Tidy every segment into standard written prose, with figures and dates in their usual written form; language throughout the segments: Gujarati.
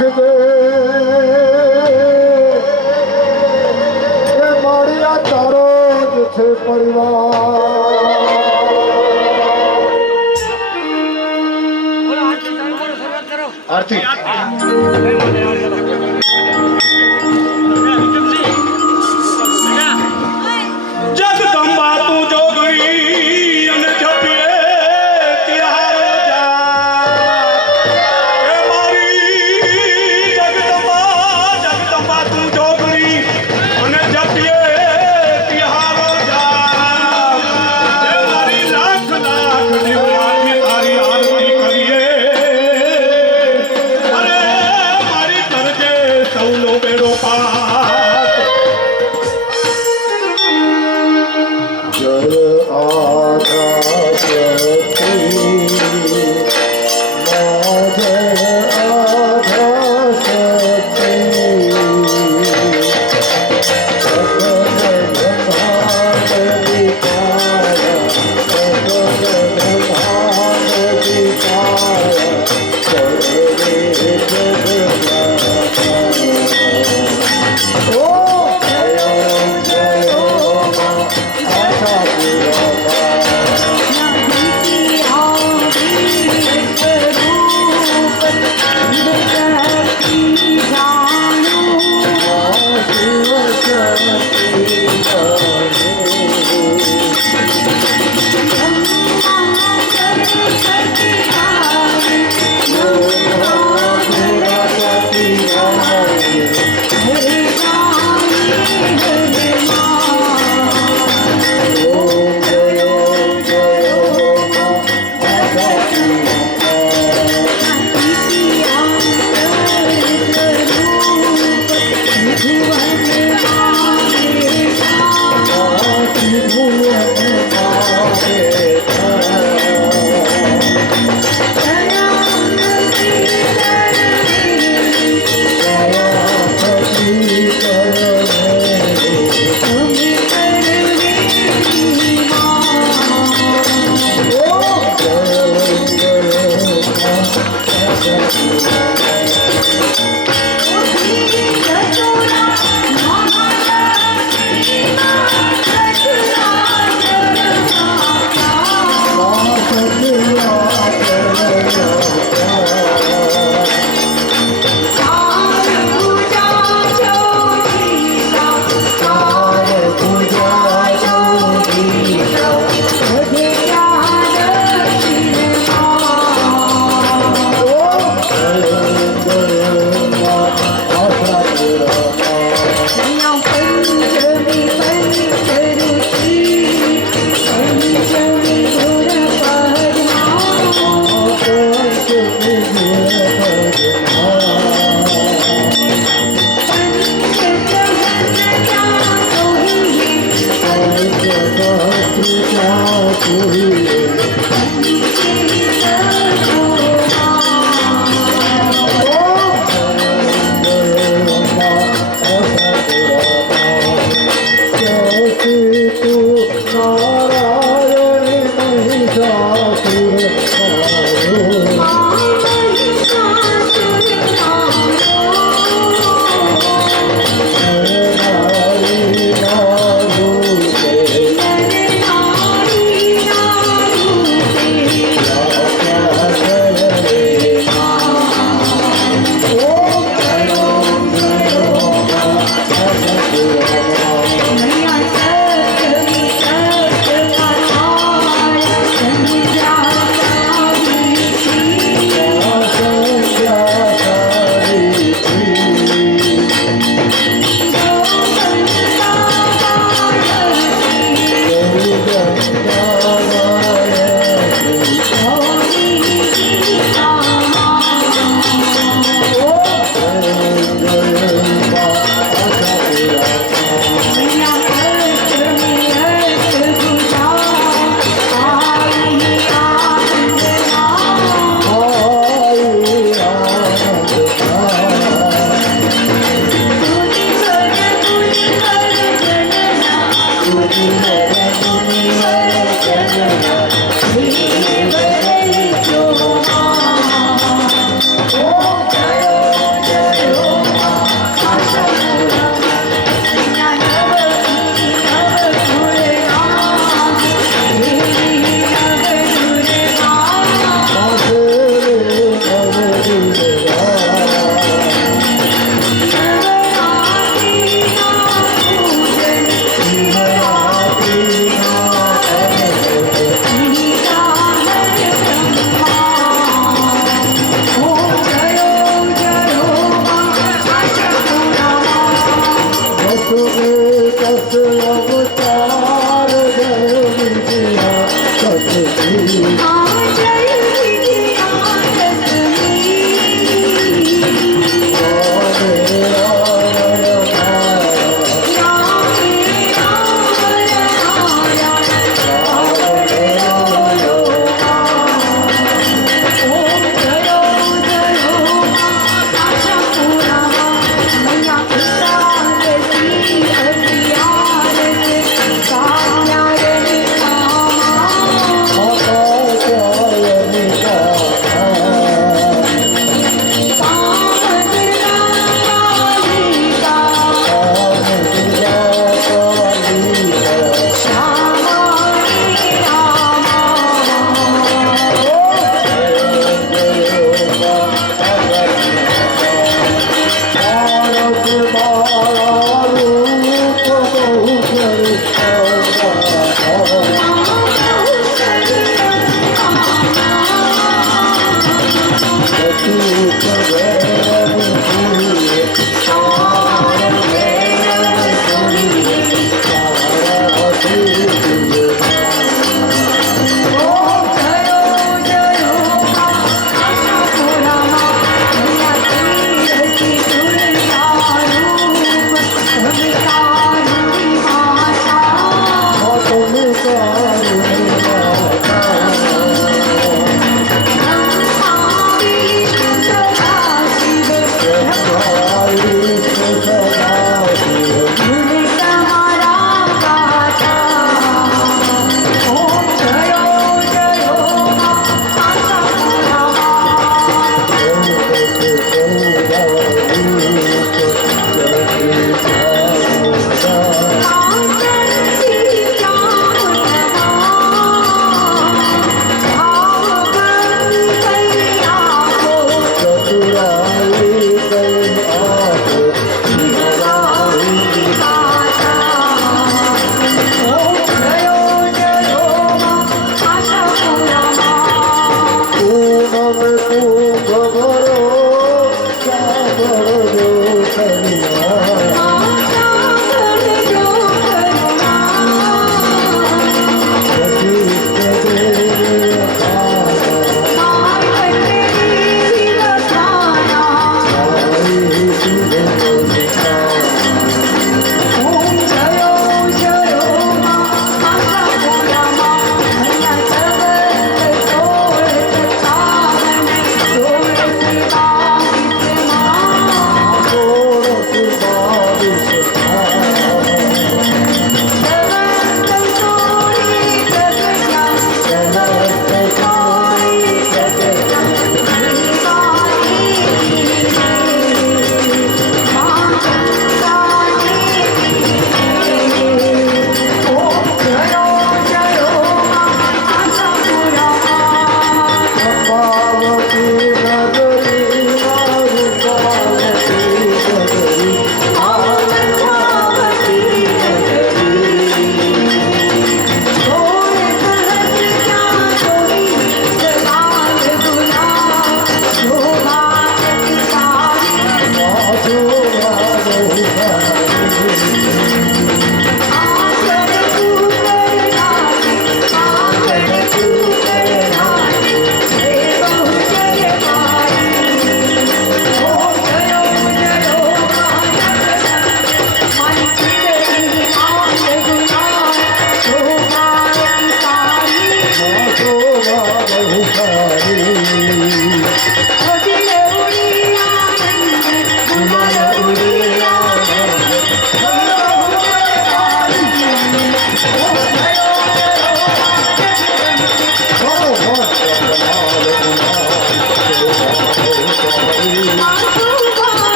રાખજે એ માળિયા તારો જ છે પરિવાર આરતી જગદંબા તું જોગણી અને જપીએ તિહારો જા એ મારી જગદંબા તું જોગણી અને જપીએ તિહારો જા એ મારી લાખ લાખ દેવરાની તારી આરતી કરીએ અરે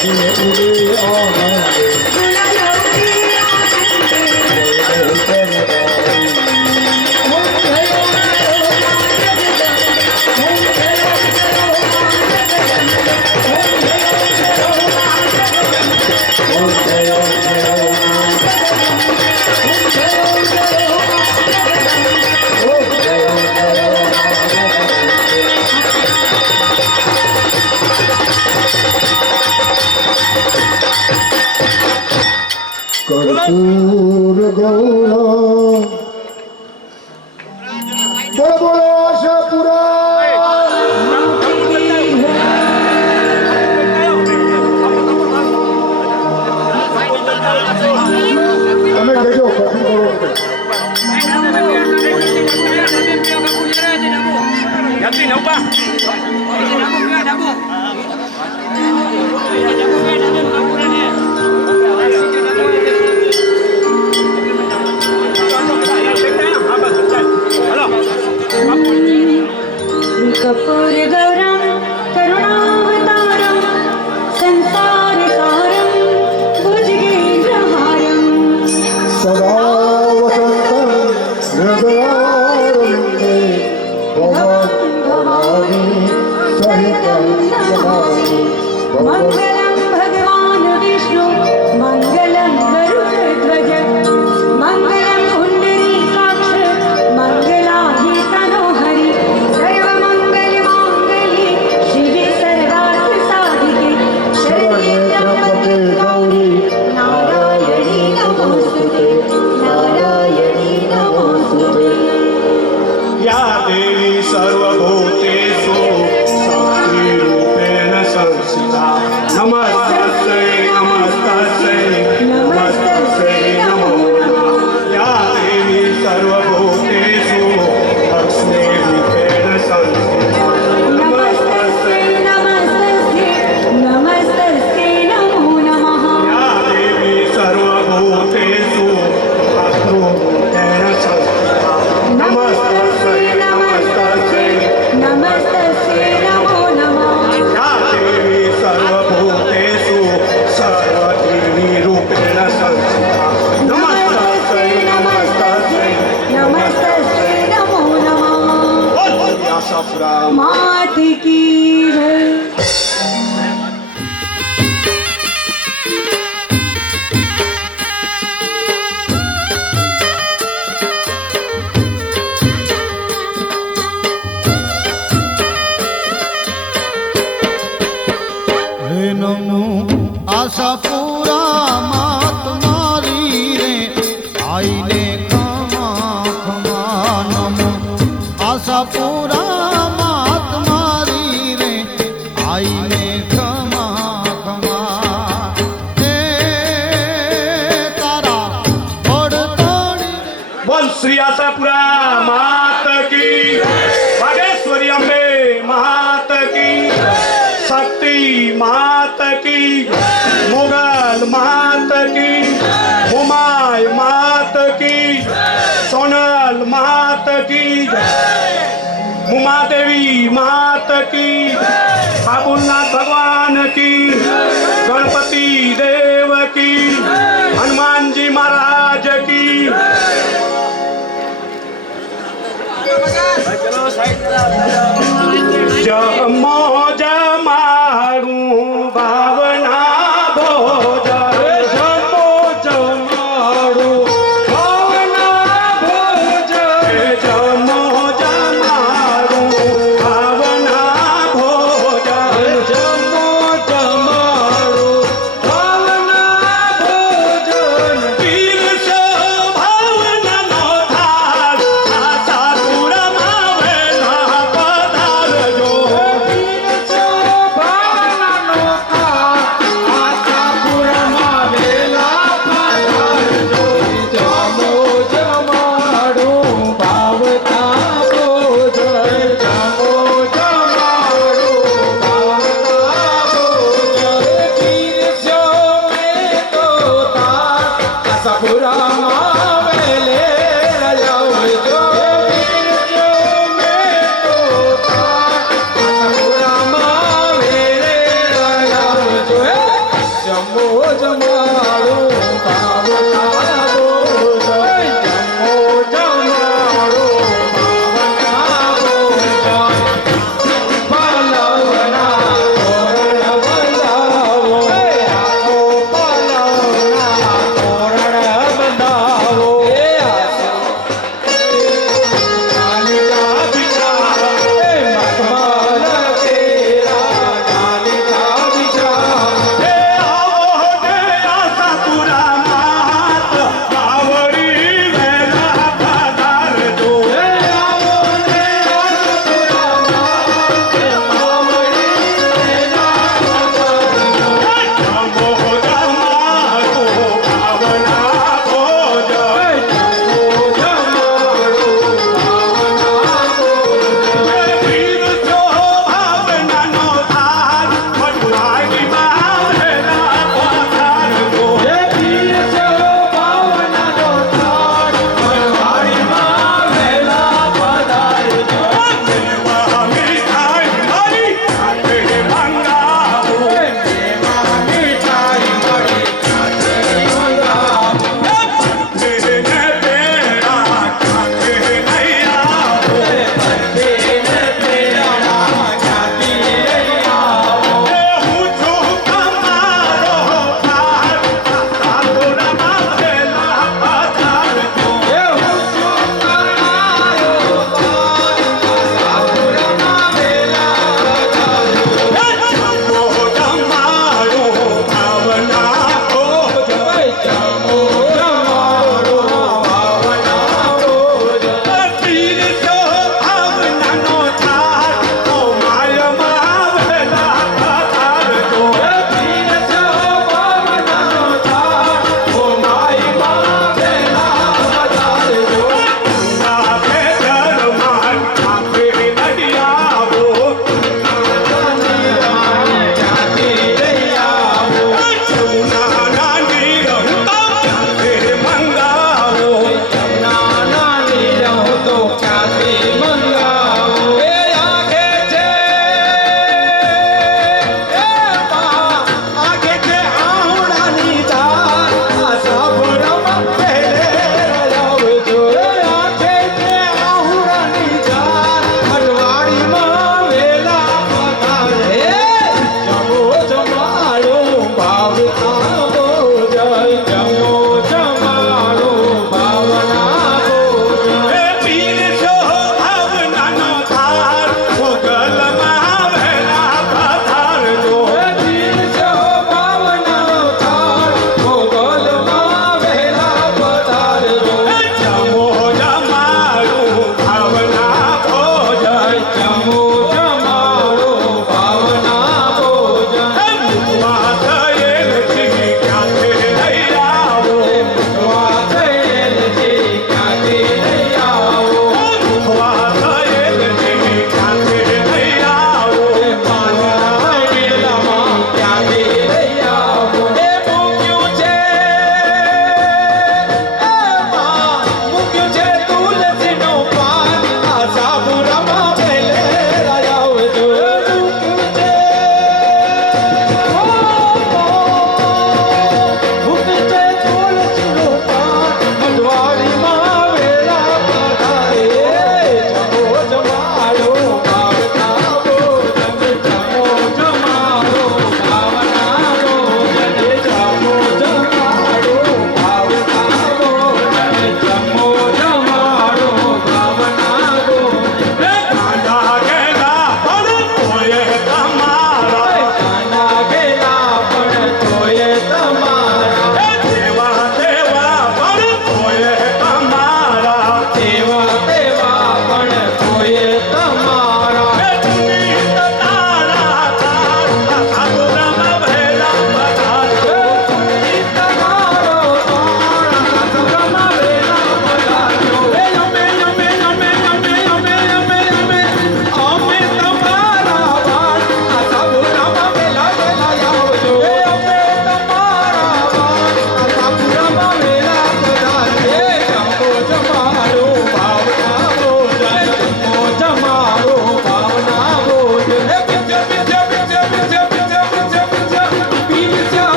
ઉડે આનંદે કર્પૂર ગૌરમ બોલો બોલો આશાપુરા તમે કહેજો કથિત કરો कर्पूर गौरम करुणावतारम संसार सारम भुजगेन्द्रहारम સદા વસંતમ હૃદયારંભે ભવન ભવાની સહિતમ નમામિ मंगलम भगवान विष्णु मंगलम गरुड़ध्वज मंगलम पुंडरीकाक्ष मंगलाहि तनोहरि सर्वमंगल मांगल्ये शिवे सर्वार्थ साधिके शरण्ये त्र्यंबके गौरी नारायणी नमोस्तुते नारायणी नमोस्तुते या देवी सर्वभूतेषु शक्तिरूपेण संस्थिता नमस्तस्यै नमस्तस्यै नमस्तस्यै नमो नमः या देवी सर्वभूतेषु लक्ष्मीरूपेण संस्थिता नमस्तस्यै नमस्तस्यै नमस्तस्यै नमो नमः या देवी सर्वभूतेषु मातृरूपेण संस्थिता नमस्तस्यै नमस्तस्यै नमस्तस्यै नमो नमः या देवी सर्वभूतेषु सर्वदेवीरूपेण संस्थिता नमस्तस्यै नमस्तस्यै नमस्तस्यै नमो नमः बोल आशापुरा मात की जय હે નમો આશાપુરા માત મારી રે આઈને ખમા ખમા નમો આશાપુરા માત મારી રે આઈને ખમા ખમા હે તારા પડતોડી બોલ શ્રી આશાપુરા માત કી વાગેશ્વરી અંબે માત કી શક્તિ માત કી મોગલ માત કી હુમાય માત કી સોનલ માત કી ઉમા દેવી માત કી બાબુલનાથ ભગવાન કી ગણપતિ દેવ કી હનુમાનજી મહારાજ કી જમો જમાડું ભાવના ભોજ જમો જમાડું ભાવના ભોજ જમો જમાડું ભાવના ભોજ જમો જમાડું ભાવના ભોજન પીરસો ભાવનાનો થાળ આશાપુરમાં વેલા પધારજો પીરસો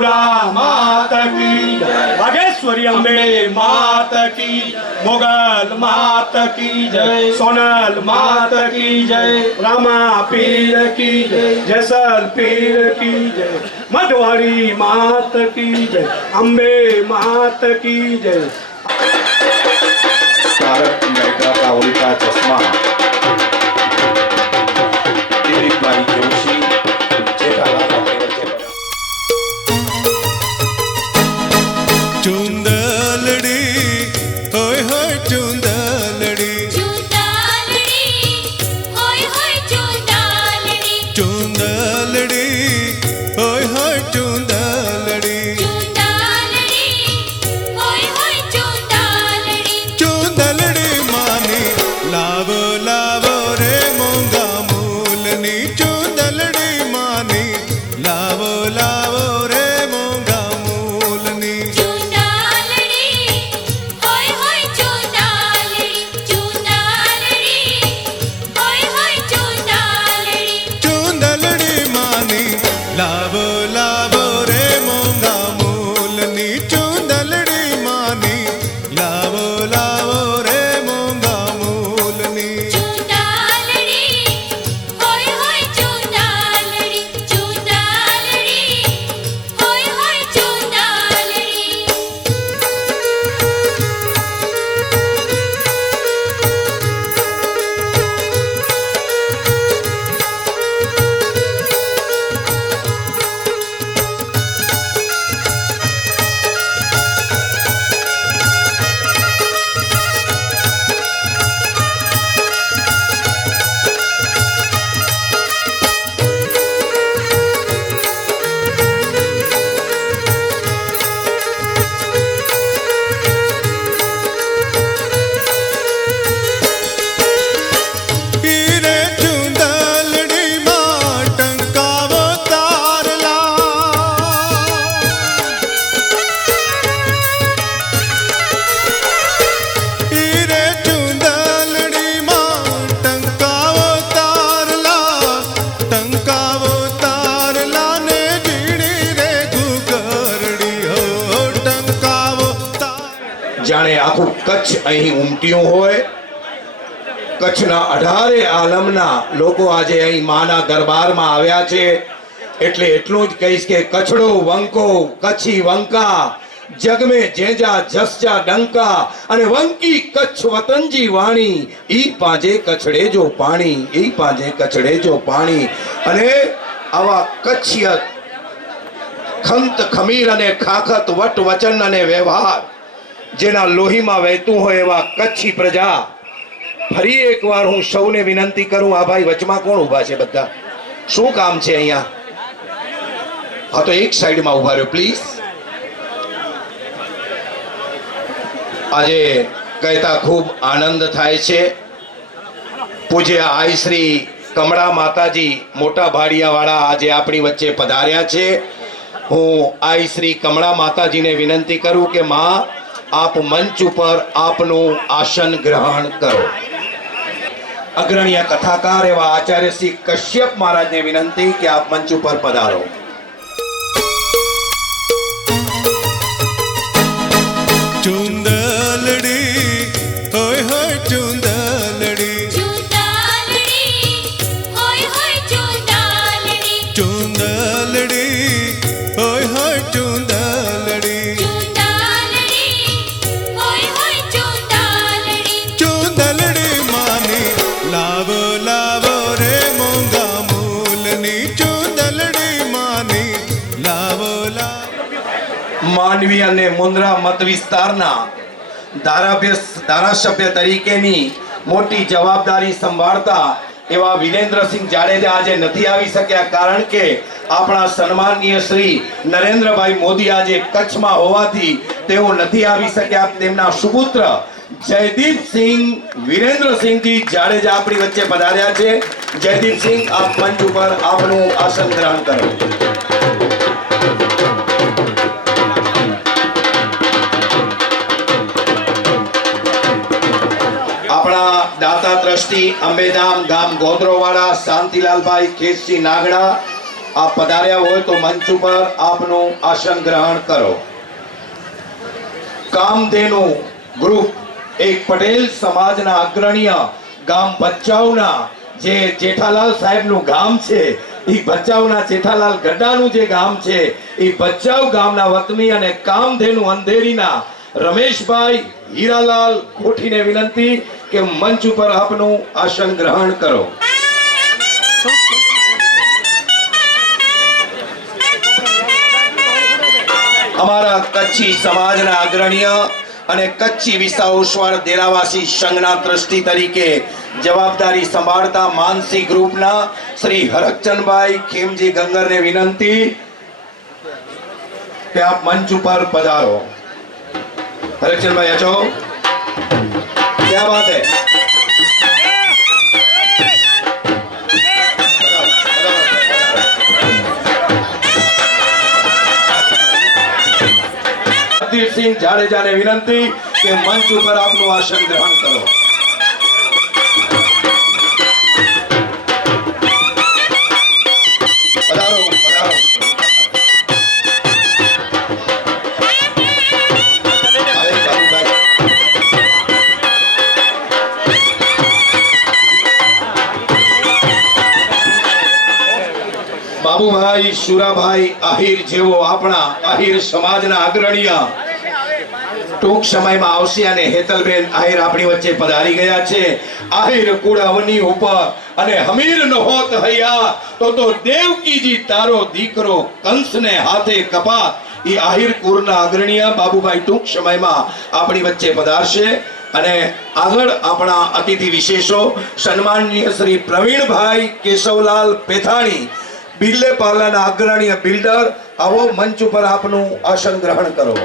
ત્રિપુરા માત કી જય, વાગેશ્વરી અંબે માત કી, મોગલ માત કી જય, સોનલ માત કી જય, રામા પીર કી જય, જેસલ પીર કી જય, મઢવાડી માત કી જય, અંબે માત કી જય. તારક મહેતા કા ઉલ્ટા ચશ્મા, દિલીપભાઈ જોશી જેઠાલાલ આપણી વચ્ચે પધાર્યા. ચુંદલડી હોય હોય ચુંદલડી ચુંદાલડી હોય હોય ચુંદાલડી ચુંદલડી હોય હોય ચુંદલડી ચુંદાલડી હોય હોય ચુંદાલડી ચુંદલડી માની લાવો લાવો રે મોંઘા મૂલની ચુંદલડી માની લાવો લાવો રે મોંઘા મૂલની ચુંદાલડી હોય હોય ચુંદાલડી ચુંદાલડી હોય હોય ચુંદાલડી ચુંદલડી માની લાવો લાવો રે મોંઘા મૂલની ચુંદલડી માની લાવો લાવો રે મોંઘા મૂલની ચુંદાલડી હોય હોય ચુંદાલડી ચુંદાલડી હોય હોય ચુંદાલડી હીરે ચુંદલડી માં ટંકાવો તારલા હીરે ચુંદલડી માં ટંકાવો તારલા ને જીણી રે ઘુઘરડી હો ટંકાવો તાર જાણે આખું કચ્છ અહીં ઉમટ્યું હોય. કચ્છના 18 આલમના લોકો આજે અહીં માના દરબારમાં આવ્યા છે. એટલે એટલું જ કહીશ કે કચ્છડો વંકો કચ્છી વંકા જગ મેં જેજા જસજા ડંકા અને વંકી કચ્છ વતનજી વાણી ઈ પાંજે કચ્છડે જો પાણી ઈ પાંજે કચ્છડે જો પાણી. અને આવા કચ્છિયત ખંત ખમીર અને ખાખત વટ વચન અને વ્યવહાર જેના લોહીમાં વહેતું હોય એવા કચ્છી પ્રજા, ફરી એકવાર હું સૌને વિનંતી કરું, આ ભાઈ વચમાં કોણ ઊભા છે? બધા શું કામ છે અહીંયા? હા તો એક સાઈડમાં ઊભા રહ્યો પ્લીઝ. આજે કહેતા ખૂબ આનંદ થાય છે. પૂજ્ય આઈ શ્રી કમળા માતાજી મોટા ભાડિયાવાળા આજે આપણી વચ્ચે પધાર્યા છે. હું આઈ શ્રી કમળા માતાજીને વિનંતી કરું કે માં આપ મંચ ઉપર આપનું આસન ગ્રહણ કરો. અગ્રણીય કથાકાર એવા આચાર્ય શ્રી કશ્યપ મહારાજને વિનંતી કે આપ મંચ ઉપર પધારો. ચુંદલડી હોય હોય ચુંદલડી ચુંદાલડી હોય હોય ચુંદાલડી ચુંદલડી હોય હોય ચુંદલડી ચુંદાલડી હોય હોય ચુંદાલડી ચુંદલડી માની લાવો લાવો રે મોંઘા મૂલની ચુંદલડી માની લાવો લાવો માંડવી અને મુન્દ્રા મત વિસ્તારના ધારાસભ્ય તરીકેની મોટી જવાબદારી સંભાળતા એવા વિરેન્દ્રસિંહ જાડેજા આજે નથી આવી શક્યા, કારણ કે આપણા સન્માનીય શ્રી નરેન્દ્રભાઈ મોદી આજે કચ્છમાં હોવાથી તેઓ નથી આવી શક્યા. તેમના સુપુત્ર જયદીપસિંહ વિરેન્દ્રસિંહજી જાડેજા આપણી વચ્ચે પધાર્યા છે. જયદીપસિંહ, આપ મંચ ઉપર આપનું આસન ગ્રહણ કરો. આપણા દાતા ટ્રસ્ટી અંબેધામ ગામ ગોધરોવાળા શાંતિલાલભાઈ ખેતસિંહ નાગડા આપ પધાર્યા હોય તો મંચ ઉપર આપનું આસન ગ્રહણ કરો. કામધેનુ ગ્રુપ એક પટેલ સમાજના અગ્રણીય ગામ ભચાઉના જે જેઠાલાલ સાહેબનું ગામ છે, એ ભચાઉના જેઠાલાલ ગઢાનું જે ગામ છે, એ ભચાઉ ગામના વતની અને કામધેનુ અંધેરીના રમેશભાઈ હીરાલાલ કોઠીને વિનંતી કે મંચ ઉપર આપનું આસન ગ્રહણ કરો. અમારા કચ્છી સમાજના અગ્રણીય અને કચ્છી વિસાઓશ્વર દેરાવાસી સંઘના ટ્રસ્ટી તરીકે જવાબદારી સંભાળતા માનસી ગ્રુપના શ્રી હરકચંદભાઈ ખેમજી ગંગરને વિનંતી કે આપ મંચ ઉપર પધારો. હરકચંદભાઈ અચો, क्या बात है. સિંહ જાડેજાને વિનંતી કે મંચ ઉપર આપનું આસન ગ્રહણ કરો. પધારો, પધારો. આવે બાબુભાઈ. બાબુભાઈ સુરાભાઈ આહિર જેવો આપણા આહિર સમાજના અગ્રણીય ટૂંક સમયમાં આવશે અને હેતલબેન આહિર આપણી વચ્ચે પધારી ગયા છે. આહિર કુળવની ઉપર અને હમીર ન હોત હૈયા તો દેવકીજી તારો દીકરો કંસને હાથે કપાત. એ આહિર કુળના અગ્રણીય બાબુભાઈ ટૂંક સમયમાં આપણી વચ્ચે પધારશે. અને આગળ આપણા અતિથિ વિશેષો સન્માનનીય શ્રી પ્રવીણભાઈ કેશવલાલ પેથાણી, બિરલે પાર્લાના અગ્રણીય બિલ્ડર, આવો મંચ ઉપર આપનું આસન ગ્રહણ કરો.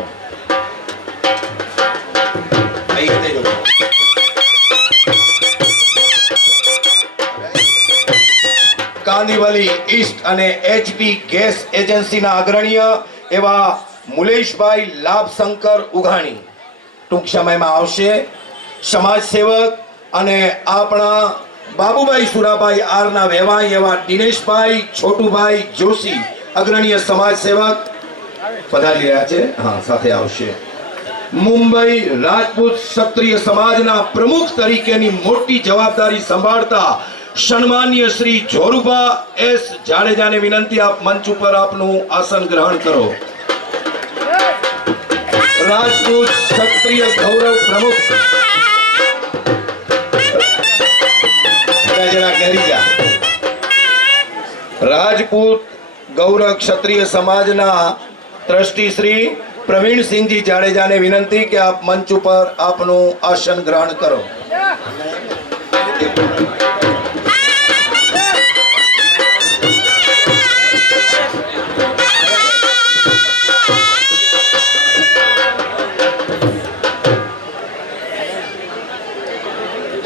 કાંદીવલી ઈસ્ટ અને એચપી ગેસ એજન્સીના અગ્રણીય એવા મુલેશભાઈ લાભશંકર ઉઘાણી ટૂંક સમયમાં આવશે. સમાજ સેવક અને આપણા બાબુભાઈ સુરાભાઈ આરના વેવાઈ એવા દિનેશભાઈ છોટુભાઈ જોશી અગ્રણીય સમાજ સેવક પધારી રહ્યા છે. હા, સાથે આવશે. મુંબઈ રાજપૂત ક્ષત્રિય સમાજના પ્રમુખ તરીકેની મોટી જવાબદારી સંભાળતા સન્માનીય શ્રી જોરુભા એસ જાડેજાને વિનંતી આપ મંચ ઉપર આપનું આસન ગ્રહણ કરો. રાજપૂત ક્ષત્રિય ગૌરવ પ્રમુખ રાજપૂત ગૌરવ ક્ષત્રિય સમાજના ટ્રસ્ટી શ્રી પ્રવીણસિંહજી જાડેજાને વિનંતી કે આપ મંચ ઉપર આપનું આસન ગ્રહણ કરો.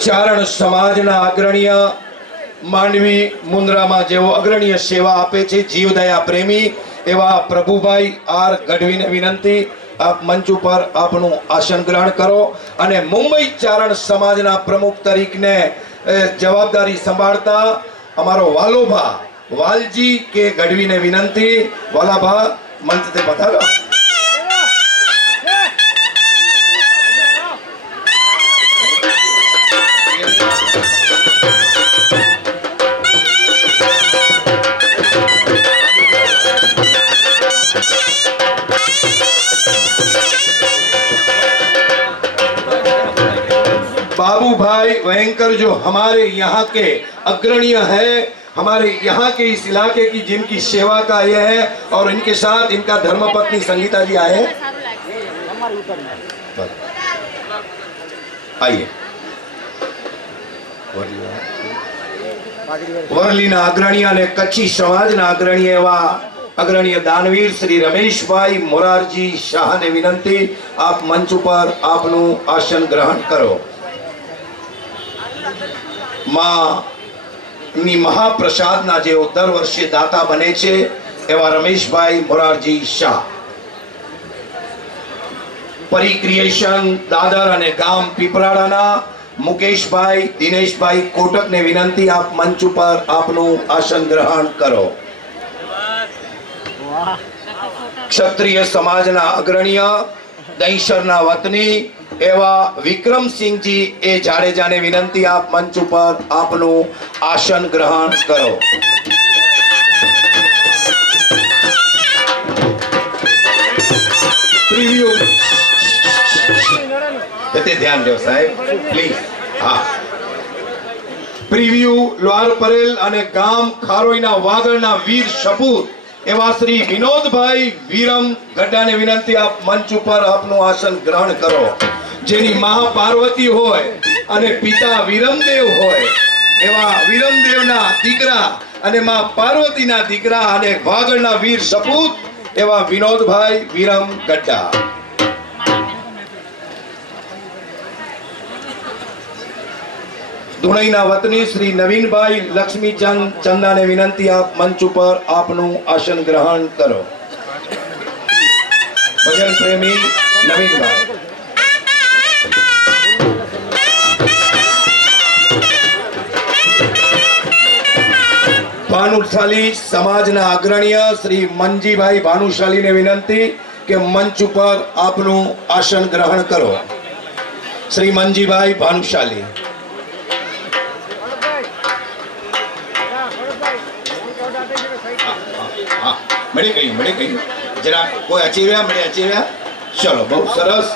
ચારણ સમાજના અગ્રણીય માંડવી મુન્દ્રામાં જેઓ અગ્રણીય સેવા આપે છે, જીવદયા પ્રેમી એવા પ્રભુભાઈ આર ગઢવીને વિનંતી આપ મંચ ઉપર આપનું આસન ગ્રહણ કરો. અને મુંબઈ ચારણ સમાજના પ્રમુખ તરીકે જવાબદારી સંભાળતા અમારો વાલોભા વાલજી કે ગઢવીને વિનંતી, વાલાભા મંચ તે પધારો. बाबूभाई भयंकर जो हमारे यहाँ के अग्रणीय है, हमारे यहाँ के इस इलाके की जिनकी सेवा का यह है, और इनके साथ इनका धर्मपत्नी संगीता जी आए हैं. आइए. વરલીના અગ્રણીય અને કચ્છી સમાજના અગ્રણીય એવા અગ્રણીય દાનવીર શ્રી રમેશભાઈ મોરારજી શાહને વિનંતી આપ મંચ ઉપર આપનું આસન ગ્રહણ કરો. માની મહાપ્રસાદના જેઓ દર વર્ષે દાતા બને છે એવા રમેશભાઈ મોરારજી શાહ. પરિક્રિએશન દાદર અને ગામ પીપરાડાના મુકેશભાઈ દિનેશભાઈ કોટકને વિનંતી આપ મંચ ઉપર આપનું આસન ગ્રહણ કરો. ક્ષત્રિય સમાજના અગ્રણીય દહીંસરના વતની એવા વિક્રમસિંહજી એ જાડેજાને વિનંતી આપ મંચ ઉપર આપનું આસન ગ્રહણ કરો. પ્રિવ્યુ તે ધ્યાન દો સાહેબ પ્લીઝ. હા, પ્રિવ્યુ લોહાર પરેલ અને ગામ ખારોઈના વાગડના વીર સપૂત એવા શ્રી વિનોદભાઈ વીરમ ગઢાને વિનંતી આપ મંચ ઉપર આપનું આસન ગ્રહણ કરો. જેની મા પાર્વતી હોય અને પિતા વીરમદેવ હોય એવા વીરમદેવના દીકરા અને મા પાર્વતીના દીકરા અને વાગડના વીર સપૂત એવા વિનોદભાઈ વીરમ ગઢા. ધુણઈના વતની શ્રી નવીનભાઈ લક્ષ્મીચંદ ચંદાને વિનંતી આપ મંચ ઉપર આપનું આસન ગ્રહણ કરો. ભજન પ્રેમી નવીનભાઈ. ભાનુશાલી સમાજના અગ્રણીય શ્રી મંજીભાઈ ભાનુશાલીને વિનંતી કે મંચ ઉપર આપનું આસન ગ્રહણ કરો. શ્રી મંજીભાઈ ભાનુશાલી. મળી ગયું જરા કોઈ અચેવ્યા મળે અચેવ્યા. ચલો બહુ સરસ.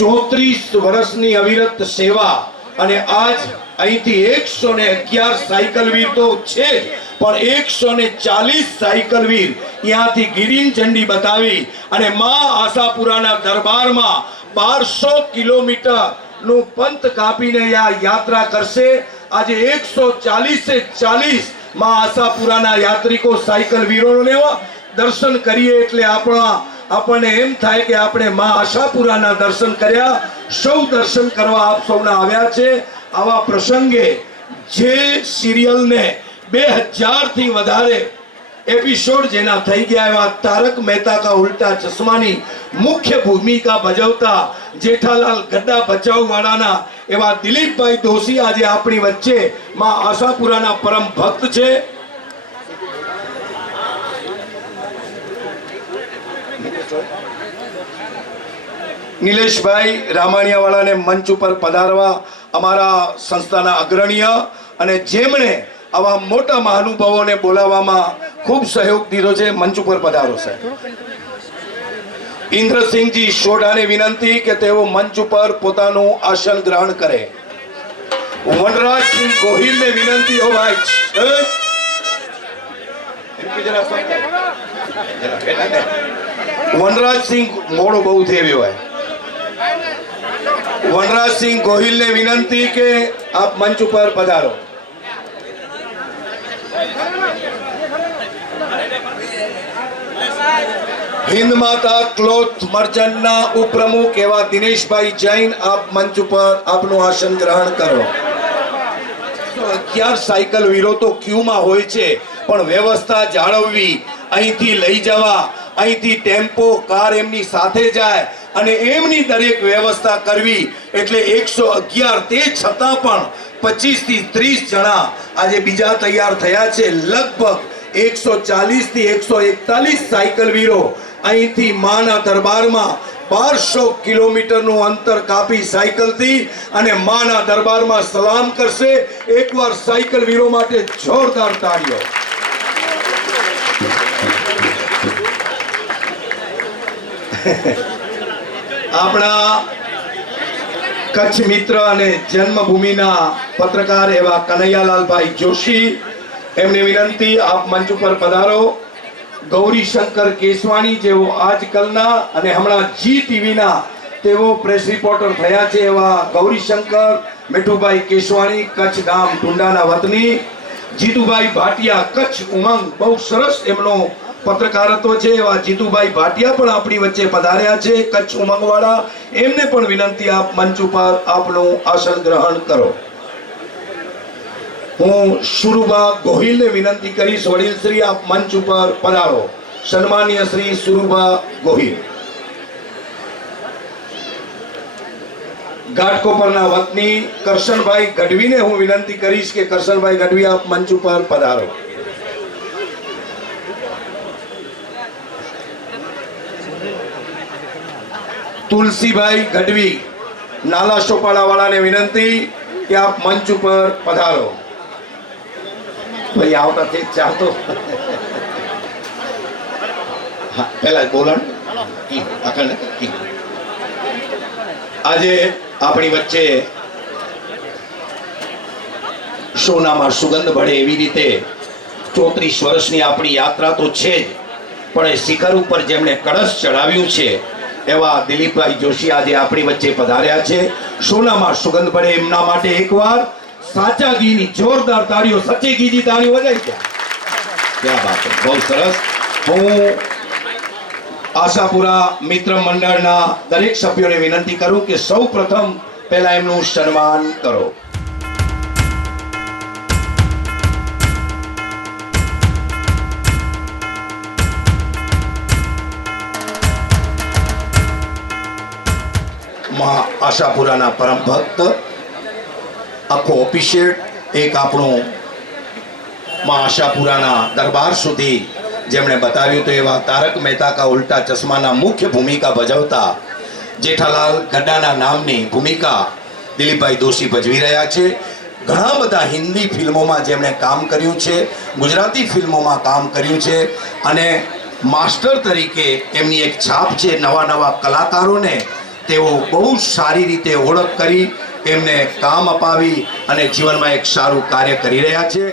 34 વર્ષની અવિરત સેવા અને આજ અહીંથી 111 સાયકલ વીર તો છે જ, પણ 140 સાયકલ વીર ત્યાંથી ગિરીન ઝંડી બતાવી અને મા આશાપુરાના દરબારમાં 1200 કિલોમીટર નું પંથ કાપીને આ યાત્રા કરશે. આજે 140 માં આશાપુરાના યાત્રિકો સાયકલ વીરોને દર્શન કરીએ એટલે આપણને એમ થાય કે આપણે માં આશાપુરાના દર્શન કર્યા. સૌ દર્શન કરવા આપ સૌના આવ્યા છે. આવા પ્રસંગે જે સિરિયલને 2000 થી વધારે એપિસોડ જેના થઈ ગયા એવા તારક મહેતા કા ઉલ્ટા ચશ્માની મુખ્ય ભૂમિકા ભજવતા જેઠાલાલ ગદ્દા બચાવ વાળાના એવા દિલીપભાઈ દોશી આજે આપણી વચ્ચે માં આશાપુરાના પરમ ભક્ત છે. નિલેશભાઈ રામાણીયાવાળાને મંચ ઉપર પધારવા અમારા સંસ્થાના અગ્રણીય અને જેમણે આવા મોટા મહાનુભાવોને બોલાવવામાં ખૂબ સહયોગ દીધો છે. મંચ ઉપર પધારો સાહેબ. ઇન્દ્રસિંહજી સોઢાને વિનંતી કે તેઓ મંચ ઉપર પોતાનું આસન ગ્રહણ કરે. વનરાજસિંહ ગોહિલને વિનંતી હો ભાઈ વનરાજસિંહ મોડો બહુ થયો હોય. વનરાજસિંહ ગોહિલને વિનંતી કે આપ મંચ ઉપર પધારો. હિન્દ માતા ક્લોથ મર્ચન્ટના ઉપપ્રમુખ એવા દિનેશભાઈ જૈન આપ મંચ ઉપર આપનું આસન ગ્રહણ કરો. 11 સાયકલ વીરો તો ક્યુમાં હોય છે, પણ વ્યવસ્થા જાળવવી, અહીંથી લઈ જવા, અહીંથી ટેમ્પો કાર એમની સાથે જાય અને એમની દરેક વ્યવસ્થા કરવી એટલે 111. તે છતાં પણ 25 થી 30 જણા આજે બીજા તૈયાર થયા છે. લગભગ 140 થી 141 સાયકલ વીરો અહીંથી માના દરબારમાં 1200 કિલોમીટરનું અંતર કાપી સાયકલથી અને માના દરબારમાં સલામ કરશે. એકવાર સાયકલ વીરો માટે જોરદાર તાળીઓ. આપણા કચ્છ મિત્ર અને જન્મભૂમિના પત્રકાર એવા કનૈયાલાલભાઈ જોશી, એમને વિનંતી આપ મંચ ઉપર પધારો. ગૌરીશંકર કેસવાણી જેઓ આજકાલના અને હમણાં જી ટીવીના તેઓ પ્રેસ રિપોર્ટર થયા છે એવા ગૌરીશંકર મેઠુભાઈ કેસવાણી કચ્છ ગામ ટુંડાના વતની. જીતુભાઈ ભાટિયા કચ્છ ઉમંગ બહુ સરસ એમનો પત્રકારત્વ છે એવા જીતુભાઈ ભાટિયા પણ આપણી વચ્ચે પધાર્યા છે કચ્છ ઉમંગવાળા. એમને પણ વિનંતી આપ મંચ ઉપર આપનું આસન ગ્રહણ કરો. હું સુરુબા ગોહિલને વિનંતી કરીશ વડીલ શ્રી આપ મંચ ઉપર પધારો. સન્માનીય શ્રી સુરુબા ગોહિલ. ઘાટકોપરના વતની કરશનભાઈ ગઢવીને હું વિનંતી કરીશ કે કરશનભાઈ ગઢવી આપ મંચ ઉપર પધારો. તુલસીભાઈ ગઢવી નાલા ચોપાડાવાળાને વિનંતી કે આપ મંચ ઉપર પધારો. ભાઈ આવતા તે ચાહતો પેલા બોલણ આજે આપણી વચ્ચે સોનામાં સુગંધ ભળે એવી રીતે 34 વર્ષની આપણી યાત્રા તો છે જ, પણ એ શિખર ઉપર જેમણે કળશ ચડાવ્યું છે એવા દિલીપભાઈ જોશી આજે આપણી વચ્ચે પધાર્યા છે. સોનામાં સુગંધ ભળે એમના માટે એકવાર સાચા ઘીની જોરદાર તાળીઓ, સચ્ચી ઘીની તાળીઓ વજાઈ ગયા. ક્યાં વાત છે, બહુ સરસ. હું આશાપુરા મિત્ર મંડળના દરેક સભ્યોને વિનંતી કરું કે સૌ પ્રથમ પહેલા એમનું સન્માન કરો. માં આશાપુરાના પરમ ભક્ત આખો ઓફિશિયટ એક આપણું માં આશાપુરાના દરબાર સુધી જેમણે બતાવ્યું તો એવા તારક મહેતા કા ઉલ્ટા ચશ્માના મુખ્ય ભૂમિકા ભજવતા જેઠાલાલ ગડ્ડાના નામની ભૂમિકા દિલીપભાઈ દોશી ભજવી રહ્યા છે. ઘણા બધા હિન્દી ફિલ્મોમાં જેમણે કામ કર્યું છે, ગુજરાતી ફિલ્મોમાં કામ કર્યું છે અને માસ્ટર તરીકે એમની એક છાપ છે. નવા નવા કલાકારોને તેઓ બહુ સારી રીતે ઓળખ કરી એમને કામ અપાવી અને જીવનમાં એક સારું કાર્ય કરી રહ્યા છે.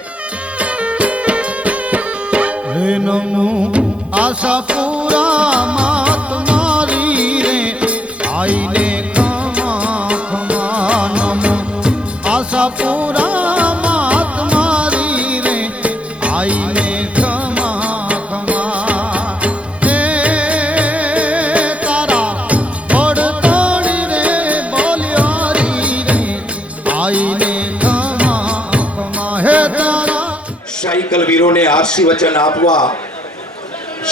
આશાપુરા માત મારી રે આઈને ખમા ખમા નમો. આશાપુરા માત મારી રે આઈને ખમા ખમા. હે તારા પડતોડી રે બોલ્યારી રે આઈને ખમા ખમા. હે તારા સાયકલ વીરોને આરસી વચન આપવા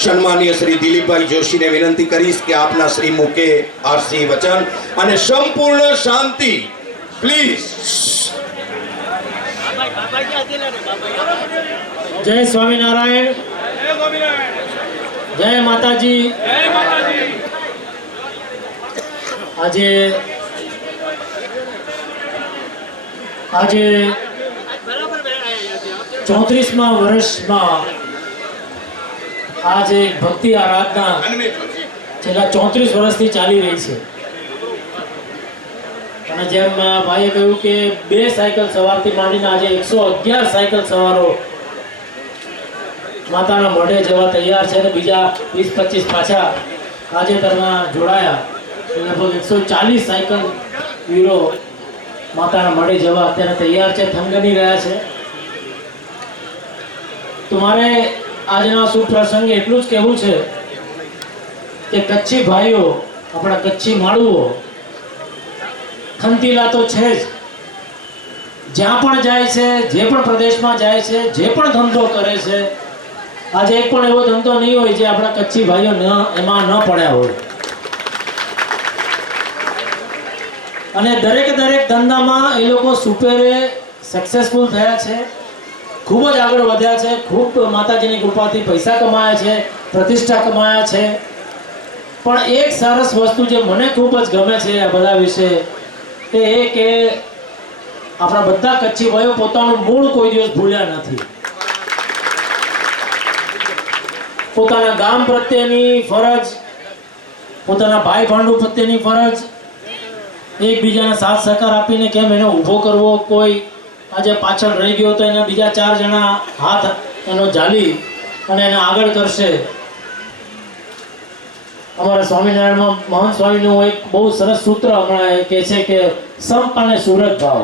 સન્માનીય શ્રી દિલીપભાઈ જોશીને વિનંતી કરીશ કે આપના શ્રી મુકે આરસી વચન અને સંપૂર્ણ શાંતિ પ્લીઝ. જય સ્વામિનારાયણ, જય માતાજી. આજે 34મા વર્ષમાં આજે ભક્તિ આરાધના છેલ્લા 34 વર્ષથી ચાલી રહી છે. અને જેમ ભાઈએ કહ્યું કે 2 સાયકલ સવારથી માંડીને આજે 111 સાયકલ સવારો માતાના મઢે જવા તૈયાર છે અને બીજા 20-25 પાછા તાજેતરમાં જોડાયા. લગભગ 140 સાયકલ વીરો માતાના મઢે જવા અત્યારે તૈયાર છે, થનગની રહ્યા છે. તો મારે આજના શુભ પ્રસંગે એટલું જ કહેવું છે કે કચ્છી ભાઈઓ, આપણા કચ્છી માળુઓ ખંતીલા તો છે જ. જ્યાં પણ જાય છે, જે પણ પ્રદેશમાં જાય છે, જે પણ ધંધો કરે છે, આજે એક પણ એવો ધંધો નહીં હોય જે આપણા કચ્છી ભાઈઓ એમાં ન પડ્યા હોય. અને દરેક ધંધામાં એ લોકો સુપેરે સક્સેસફુલ થયા છે, ખૂબ જ આગળ વધ્યા છે, ખૂબ માતાજીની કૃપાથી પૈસા કમાયા છે, પ્રતિષ્ઠા કમાયા છે. પણ એક સરસ વસ્તુ જે મને ખૂબ જ ગમે છે આ બધા વિશે તે એ કે આપણા બધા કચ્છી ભાઈઓ પોતાનું મૂળ કોઈ દિવસ ભૂલ્યા નથી. પોતાના ગામ પ્રત્યેની ફરજ, પોતાના ભાઈ ભાંડુ પ્રત્યેની ફરજ, એકબીજાને સાથ સહકાર આપીને કેમ એને ઊભો કરવો, કોઈ આજે પાછળ રહી ગયો તો એને બીજા 4 જણા હાથ એનો ઝાલી અને એને આગળ કરશે. અમારા સ્વામિનારાયણમાં મહંત સ્વામીનું એક બહુ સરસ સૂત્ર હમણાં કહે છે કે સંપ અને સુરત ભાવ,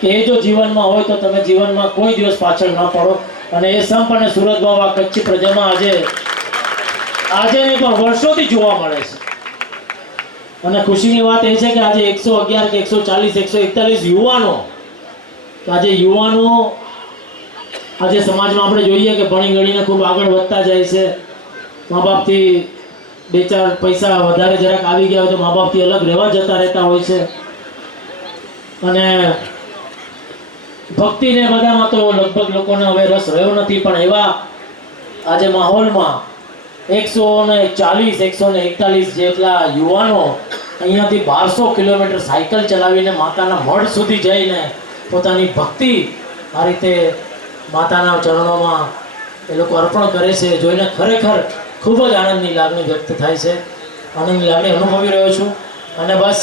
કે એ જો જીવનમાં હોય તો તમે જીવનમાં કોઈ દિવસ પાછળ ન પડો. અને એ સંપ અને સુરત ભાવ આ કચ્છી પ્રજામાં આજે નહીં પણ વર્ષોથી જોવા મળે છે. અને ખુશીની વાત એ છે કે આજે 111 કે 140 141 યુવાનો, આજે યુવાનો આજે સમાજમાં આપણે જોઈએ કે ભણી ગણીને ખૂબ આગળ વધતા જાય છે. મા બાપથી 2-4 પૈસા વધારે જરાક આવી ગયા હોય તો મા બાપથી અલગ જતા રહેતા હોય છે. અને ભક્તિને બધામાં તો લગભગ લોકોને હવે રસ રહ્યો નથી, પણ એવા આજે માહોલમાં 140 141 જેટલા યુવાનો અહીંયાથી 1200 કિલોમીટર સાયકલ ચલાવીને માતાના મઢ સુધી જઈને પોતાની ભક્તિ આ રીતે માતાના ચરણોમાં એ લોકો અર્પણ કરે છે. જોઈને ખરેખર ખૂબ જ આનંદની લાગણી વ્યક્ત થાય છે. આનંદની લાગણી અનુભવી રહ્યો છું. અને બસ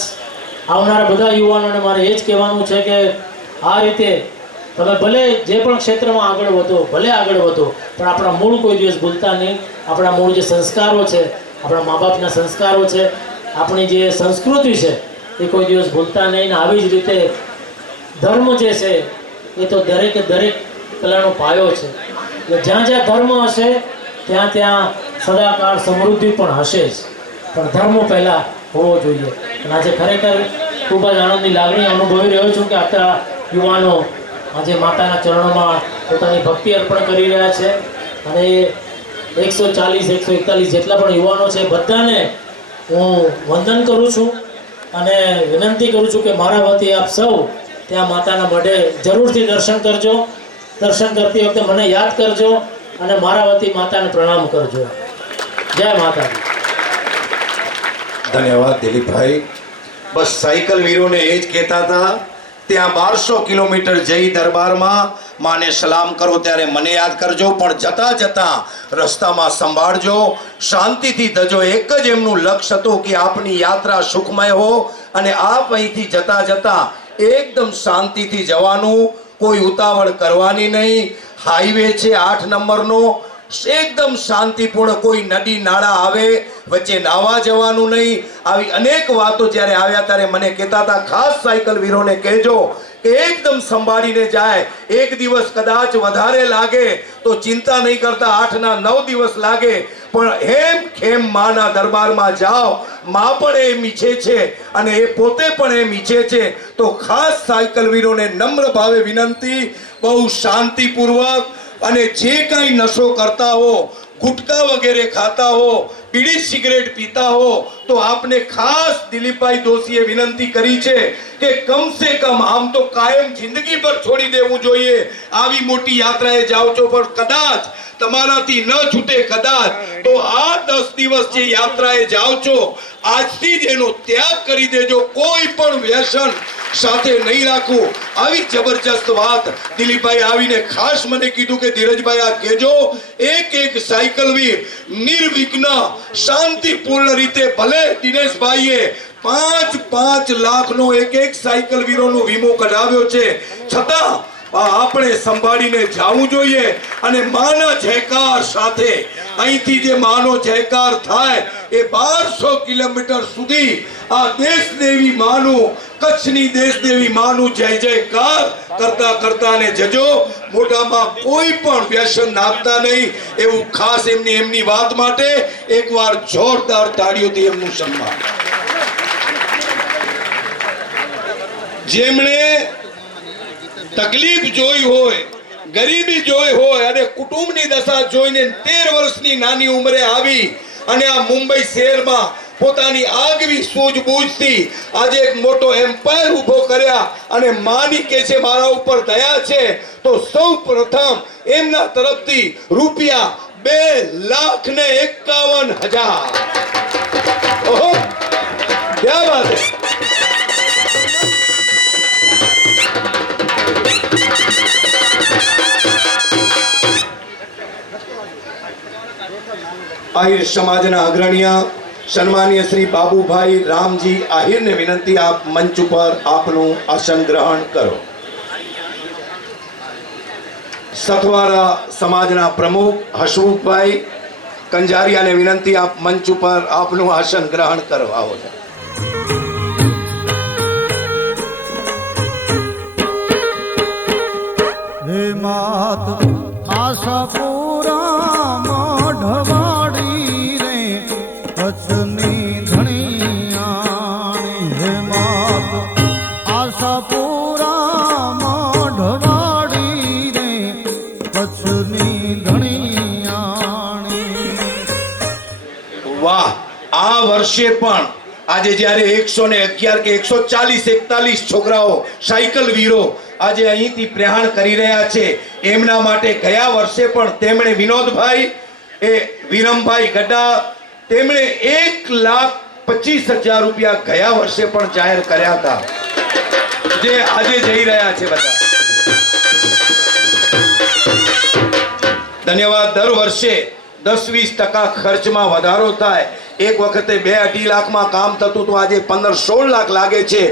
આવનારા બધા યુવાનોને મારે એ જ કહેવાનું છે કે આ રીતે તમે ભલે જે પણ ક્ષેત્રમાં આગળ વધો, ભલે આગળ વધો, પણ આપણા મૂળ કોઈ દિવસ ભૂલતા નહીં. આપણા મૂળ જે સંસ્કારો છે, આપણા મા બાપના સંસ્કારો છે, આપણી જે સંસ્કૃતિ છે એ કોઈ દિવસ ભૂલતા નહીં. ને આવી જ રીતે ધર્મ જે છે એ તો દરેકે દરેક કલાનો પાયો છે. એટલે જ્યાં જ્યાં ધર્મ હશે ત્યાં ત્યાં સદાકાળ સમૃદ્ધિ પણ હશે જ, પણ ધર્મ પહેલાં હોવો જોઈએ. અને આજે ખરેખર ખૂબ જ આનંદની લાગણી અનુભવી રહ્યો છું કે આટલા યુવાનો આજે માતાના ચરણોમાં પોતાની ભક્તિ અર્પણ કરી રહ્યા છે. અને 140 141 જેટલા પણ યુવાનો છે બધાને હું વંદન કરું છું અને વિનંતી કરું છું કે મારા વતી આપ સૌ ત્યાં માતાના મઢે જરૂરથી દર્શન કરજો. દર્શન કરતી વખતે મને યાદ કરજો અને મારા વતી માતાને પ્રણામ કરજો. જય માતાજી. ધન્યવાદ દિલીપભાઈ. બસ સાયકલ વીરોને એ જ કહેતા હતા, ત્યાં 1200 કિલોમીટર જઈ દરબારમાં માને સલામ કરો ત્યારે મને યાદ કરજો, પણ જતા જતા રસ્તામાં સંભાળજો, શાંતિથી જજો. એક જ એમનું લક્ષ્ય હતું કે આપની યાત્રા સુખમય હો અને આપ અહીંથી જતા જતા એકદમ શાંતિથી જવાનું, કોઈ ઉતાવળ કરવાની નહીં. હાઈવે છે 8 નંબરનો, એકદમ શાંતિપૂર્ણ, કોઈ નદી નાળા આવે વચ્ચે નાવા જવાનું નહીં. આવી અનેક વાતો જ્યારે આવ્યા ત્યારે મને કહેતા હતા, ખાસ સાયકલ વીરોને કહેજો કે એકદમ સંભાળીને જાય. એક દિવસ કદાચ વધારે લાગે તો ચિંતા નહીં કરતા, 8 ના 9 દિવસ લાગે, પણ હેમ ખેમ માના દરબારમાં જાઓ. માં પણ એમ ઈચ્છે છે અને એ પોતે પણ એમ ઈચ્છે છે. તો ખાસ સાયકલ વીરોને નમ્ર ભાવે વિનંતી, બહુ શાંતિપૂર્વક, અને જે કાંઈ નશો કરતા હો, ગુટકા વગેરે ખાતા હો, બીડી સિગરેટ પીતા હો, તો આપને ખાસ દિલીપભાઈ દોશીએ વિનંતી કરી છે કે કમ સે કમ આમ તો કાયમ જિંદગી પર છોડી દેવું જોઈએ. આવી મોટી યાત્રાએ જાઓ છો, પણ કદાચ તમારાથી ન છૂટે કદાચ, તો આ 10 દિવસ જે યાત્રાએ જાઓ છો આજથી જ એનો ત્યાગ કરી દેજો. કોઈ પણ વ્યસન સાથે નહીં રાખવું. આવી જબરજસ્ત વાત દિલીપભાઈ આવીને ખાસ મને કીધું કે ધીરજભાઈ આ કહેજો, એક સાયકલ વીર નિર્વિઘ્ન શાંતિપૂર્ણ રીતે, ભલે દિનેશભાઈએ 5 લાખનો એક સાયકલ વીરોનો વીમો કઢાવ્યો છે, છતાં આપણે સંભાળીને જવું જોઈએ. અને માના જયકાર સાથે, અહીંથી જે માનો જયકાર થાય એ 1200 કિલોમીટર સુધી આ દેશદેવી માનું, કચ્છની દેશદેવી માનું જય જયકાર કરતા કરતા ને જજો. મોઢામાં કોઈ પણ વ્યસન નાખતા નહીં. એવું ખાસ એમની વાત માટે એકવાર જોરદાર તાળીઓથી એમનું સન્માન. જેમણે તકલીફ જોઈ હોય, ગરીબી જોઈ હોય અને કુટુંબની દશા જોઈને 13 વર્ષની નાની ઉંમરે આવી અને આ મુંબઈ શહેરમાં પોતાની આગવી સૂઝબૂઝથી આજે એક મોટો એમ્પાયર ઊભો કર્યા અને માની કે છે મારા ઉપર દયા છે, તો સૌ પ્રથમ એમના તરફથી રૂપિયા 2,51,000. ઓહો, ક્યા વાત હે. આહિર સમાજના અગ્રણીય સન્માનીય શ્રી બાબુભાઈ રામજી આહિરને વિનંતી, આપ મંચ ઉપર આપનું આસન ગ્રહણ કરો. સથવારા સમાજના પ્રમુખ હસમુખભાઈ કંજારિયાને વિનંતી, આપ મંચ ઉપર આપનું આસન ગ્રહણ કરો. આવો. હે માત આશાપુરા મઢવાડી રે કચ્છની ધણિયાણી. હે માત આશાપુરા મઢવાડી રે કચ્છની ધણિયાણી. વાહ, આ વર્ષે પણ આજે જ્યારે 111 કે 140 41 છોકરાઓ સાયકલ વીરો આજે અહીંથી પ્રયાણ કરી રહ્યા છે, એમના માટે ગયા વર્ષે પણ તેમણે વિનોદભાઈ એ વિરમભાઈ ગઢા, તેમણે 1,25,000 રૂપિયા ગયા વર્ષે પણ જાહેર કર્યા હતા, જે આજે જઈ રહ્યા છે બધા. ધન્યવાદ. દર વર્ષે 10-20% ખર્ચમાં વધારો થાય. એક વખતે 2-2.5 લાખમાં કામ થતું તો આજે 15-16 લાખ લાગે છે,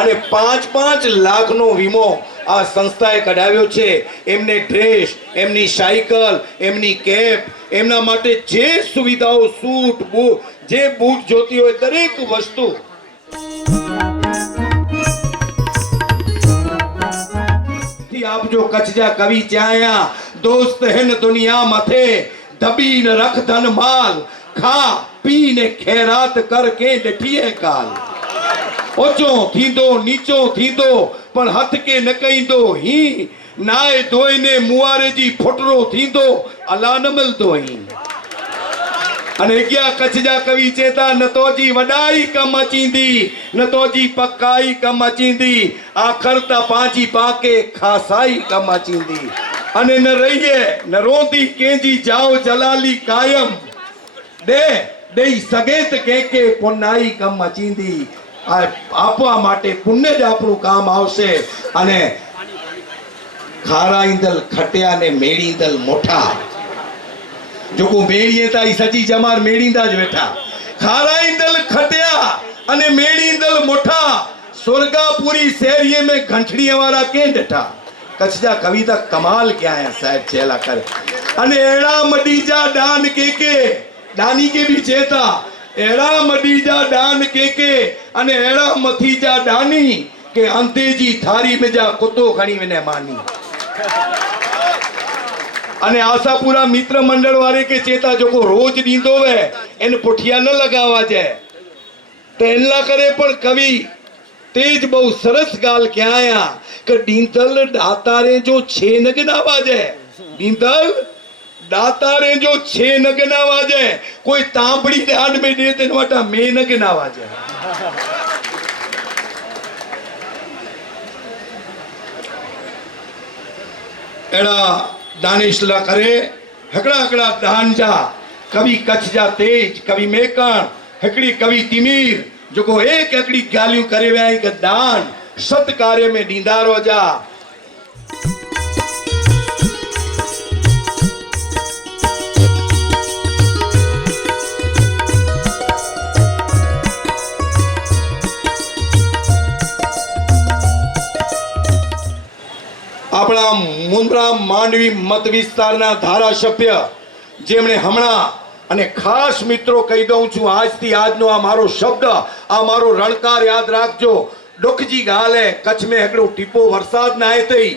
અને 5-5 લાખનો વીમો આ સંસ્થાએ કઢાવ્યો છે. એમને ડ્રેસ, એમની સાયકલ, એમની કેપ, એમના માટે જે સુવિધાઓ, સૂટ બૂટ, જે બૂટ જોતી હોય દરેક વસ્તુ આપજો. કચ્છ જા કવિ ચાયા દોસ્ત હેન દુનિયા મથે, દબીન રખ ધન માલ, ખા પીને ખેરાત કરકે ડઠીએ કાલ. ઓચો થીંદો નીચો થીંદો પણ હથ કે ન કહીંદો હી, નાય ધોઈને મુવારેજી ફોટરો થીંદો અલા ન મળતો હી. અને ગયા કચ્છ જા કવિ ચેતા, ન તો જી વડાઈ કમ અચીંદી, ન તો જી પક્કાઈ કમ અચીંદી, આખર તા પાંચી પાકે ખાસાઈ કમ અચીંદી. અને ન રહીએ ન રોંદી કેજી જાઓ જલાલી કાયમ, દે દઈ સગેત કે પુનાઈ કમ અચીંદી. આ આપવા માટે પુણ્ય જ આપણું કામ આવશે. અને ખારા ઈંદલ ખટ્યા ને મેળી ઈંદલ મોઠા, જો કો મેળીએ તા સજી જમાર મેળીંદા જ બેઠા. ખારા ઈંદલ ખટ્યા અને મેળી ઈંદલ મોઠા, સુરગાપુરી શેરીએ में घंटड़ी वाला के डठा. कच्छ जा कविता कमाल क्या है साहब चेला करे. અને એડા મડીજા દાન કે દાની કે ભી ચેતા, એડા મડીજા દાન કે અને એડા મથીજા દાની કે અંતેજી થારી में जा कुतो खणी विने मानी. અને આશાપુરા મિત્ર મંડળ વાળે કે ચેતા, જો કો રોજ ડીંદો વે એને પુઠિયા ન લગાવવા જાય તો એનલા કરે. પણ કવિ તેજ બહુ સરસ ગાલ ક્યાં આયા કે ડીંદલ દાતારે જો છે નગ ના વાજે, ડીંદલ દાતારે જો છે નગ ના વાજે, કોઈ તાંબડી દાડ में दे तेन वाटा में नग ना वाजे. एड़ा दानिशला करे हकड़ा हकड़ा दान जा. कवि कच्छ जा तेज, कवि मेकण, हकड़ी कवि तिमीर, जो को एक हकड़ी गालियों करे वे के दान सत कार्य में डींदारो जा. આપણા મુન્દ્રા માંડવી મત વિસ્તારના ધારાસભ્ય, જેમણે હમણાં, અને ખાસ મિત્રો કહી દઉં છું, આજથી આજનો આ મારો શબ્દ, આ મારો રણકાર યાદ રાખજો. દુઃખજી ગાલ હે કચ્છ में हिकिड़ो टीपो वरसाद न आहे थई.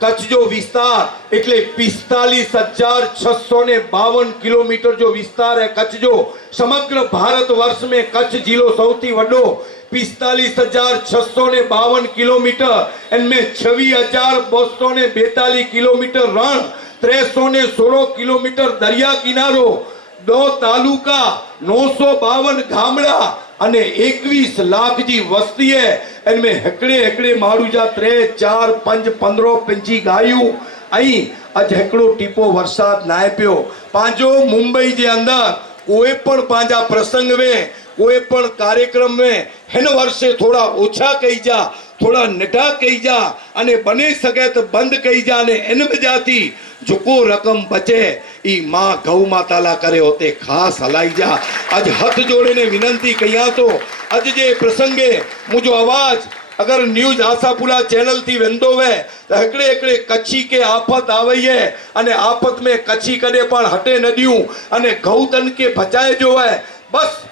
कच्छ जो विस्तार એટલે 45,652 किलोमीटर जो विस्तार है कच्छ जो. समग्र भारत वर्ष में कच्छ जिलो સૌથી વડો 45,652 किलोमीटर, इनमें 26,242 किलोमीटर रण, 316 किलोमीटर दरिया किनारो, 2 तालुका, 952 गामड़ा અને 21 लाख जी वस्ती है. इनमें हेकड़े हेकड़े मारूजा 3, 4, 5, 15 पंची गायूं. अई अज हेकड़ो टीपो वरसाद नाए पियो. पांजो मुंबई जे अंदर कोई पण पांजा प्रसंग में, कोई पण कार्यक्रम में हिन वर्षे थोड़ा ओछा कही जा, थोड़ा नढा कही जा, अने बने सके तो बंद कही जा. ने इन वजह थी जेको रकम बचे ई मां गौ माता ला करे होते खास हलाई जा. अज हथ जोड़े ने विनंती कया तो अज जे प्रसंगे मुझो आवाज अगर न्यूज आशापुरा चैनल थी वेंदो वे तो हिकड़े हिकड़े कच्छी के आफत आवई है, अने आफत में कच्छी कदे पण हटे न दियूं, अने गौतन के बचाए जो है. बस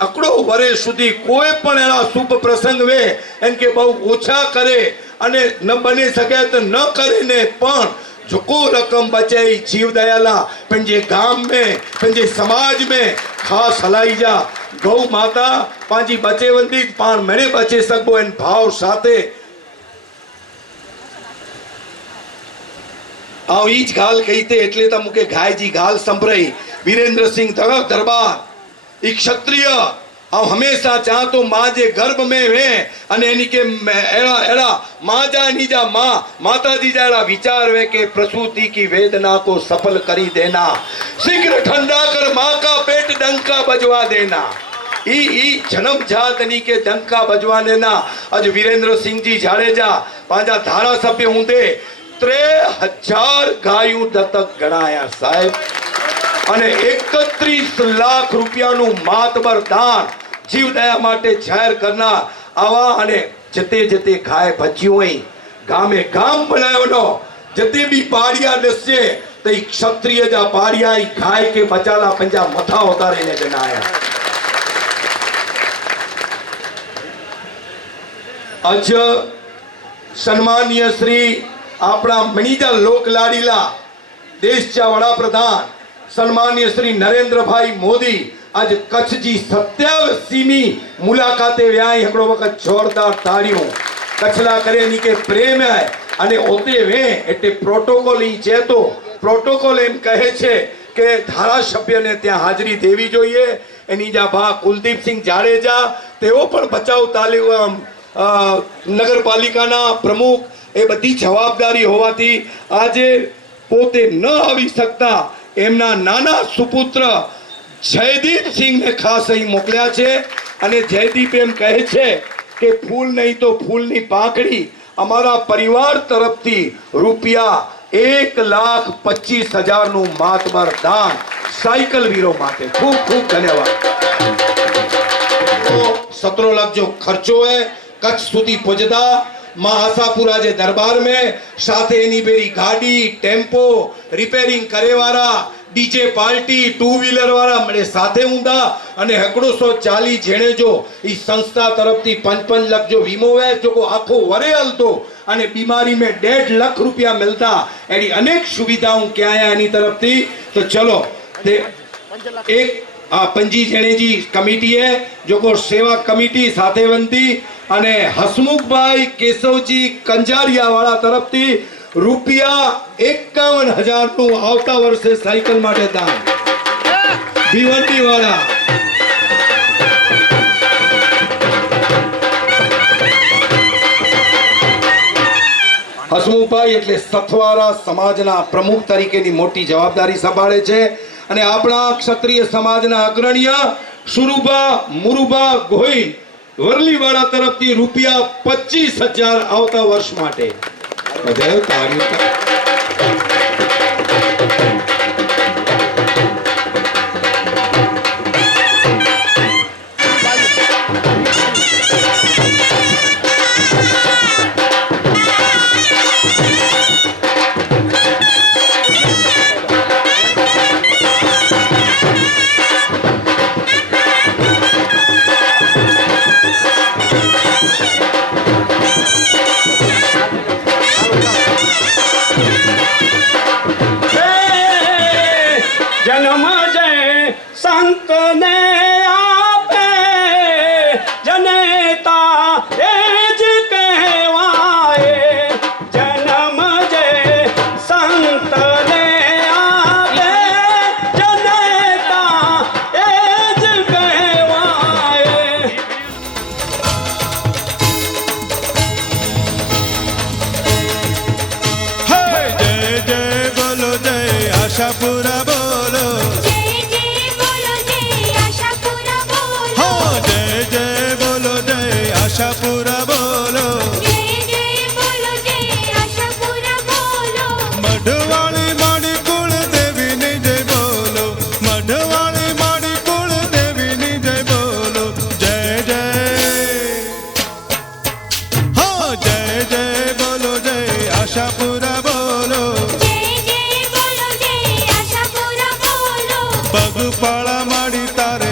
अकड़ो वरे सुधी कोई पण एना शुभ प्रसंग वे इनके बहु ओछा करे, अने न बने सके तो न करे ने पण जेको रकम बचे जीव दयाला पंजे गाम में, पंजे समाज में खास हलाई जा. गौ माता पांजी बचे वंदी पाण मेरे बचे सकबो इन भाव साथे. आउ ईज गाल कही थे એટલે તો મુકે ગાયજી ગાલ સંભળાઈ. વીરેન્દ્ર સિંહ દરબાર, એક ક્ષત્રિય हम हमेशा चाह तो माँ जे गर्भ में वे अने एनी के एड़ा एड़ा माँ जा नीजा माँ माता जी जा एड़ा विचार वे के प्रसूति की वेदना को सफल करी देना, शीघ्र ठंडा कर माँ का पेट डंका बजवा देना। ई जन्म जातनी के डंका बजवा देना। अज वीरेंद्र सिंह जी जाडेजा पांजा धारासभ्य हूंदे 3000 गायूं दत्तक गणाया साहेब, અને 31 લાખ રૂપિયાનું માતબર દાન જીવદયા માટે જાહેર કરનાર આવા અને જતે જતે ગાય ભજ્યું હોય ગામે ગામ બનાવ્યો જતે બી પાડિયા દસે તો ક્ષત્રિય જા પાડિયા ગાય કે બચાલા પંજા મથા ઉતારીને ગણાયા। आज सन्मान्य श्री આપણા મણીજા લોક લાડીલા દેશના વડાપ્રધાન सन्मान्य श्री नरेंद्र भाई मोदी आज कच्छ जी 27મી मुलाकाते व्याय हिकिड़ो वक़्त जोरदार ताड़ियों कच्छला करे नी के प्रेम है अने ओते वे एटे प्रोटोकॉल ई छे तो प्रोटोकॉल एम कहे छे के धारासभ्य ने त्या हाजरी देवी जोईए। एनी जा भा कुलदीप सिंह जाडेजा तेओ पण बचाव तालीम नगरपालिकाना प्रमुख ए बधी जवाबदारी होवाथी आजे पोते न आवी सकता एमना नाना सुपुत्र जयदीप सिंह ने खास अहीं मोकल्या छे अने जयदीप एम कहे छे के फूल नहीं तो फूलनी पाकड़ी अमारा परिवार तरफथी रुपया 1,25,000 नु मातबर दान साइकल वीरो माटे खूब खूब धन्यवाद। तो 17 लाख जो खर्चो है कच्छ सुधी पुजदा मां आशापुरा जे दरबार में साथे एनी बेरी गाड़ी टेम्पो रिपेरिंग करे वाला डीजे पार्टी 2 व्हीलर वाला मळे साथे हुंदा अने 140 जेणे जो ई संस्था तरफथी 5-5 लाख जो वीमो है जो को आखो वरे हलतो अने बीमारी में 1.5 लाख रुपया मिलता एडी अनेक सुविधाओं क्या है एनी तरफथी। तो चलो ते एक पंजी जेणे जी कमिटी है जो को सेवा कमिटी साथे बनती अने हसमुख भाई केशवजी कंजारिया वाला तरफथी रुपया 51,000 नु आवता वर्षे साइकल माटे दान भिवंडी वाला। हसमुख भाई एटले सथवारा समाजना प्रमुख तरीकेनी मोटी जवाबदारी संभाळे छे अने आपणा क्षत्रिय समाजना अग्रणीय सुरुबा मुरुबा गोहिल वरलीवाड़ा तरफथी रुपया 25,000 आवता वर्ष माटे बधाई तारीफ। जन्म जय संत ने आपे जनेता एज कहवाए। जन्म जय संत ने आपे जनेता एज कहवाए। हे जय जय बोलो जय आशापुरा बोलो जय जय बोलो जय आशापुरा बोलो हाँ जय जय बोलो जय आशापुरा बोलो जय जय बोलो जय आशापुरा बोलो मढ़वाली माड़ी कुल देवी नी जय बोलो मढ़वाली माड़ी कुल देवी नी जय बोलो जय जय हाँ जय जय बोलो जय आशापुरा बोलो जय जय बोलो जय आशापुरा बोलो पगपाड़ा माड़ी तारे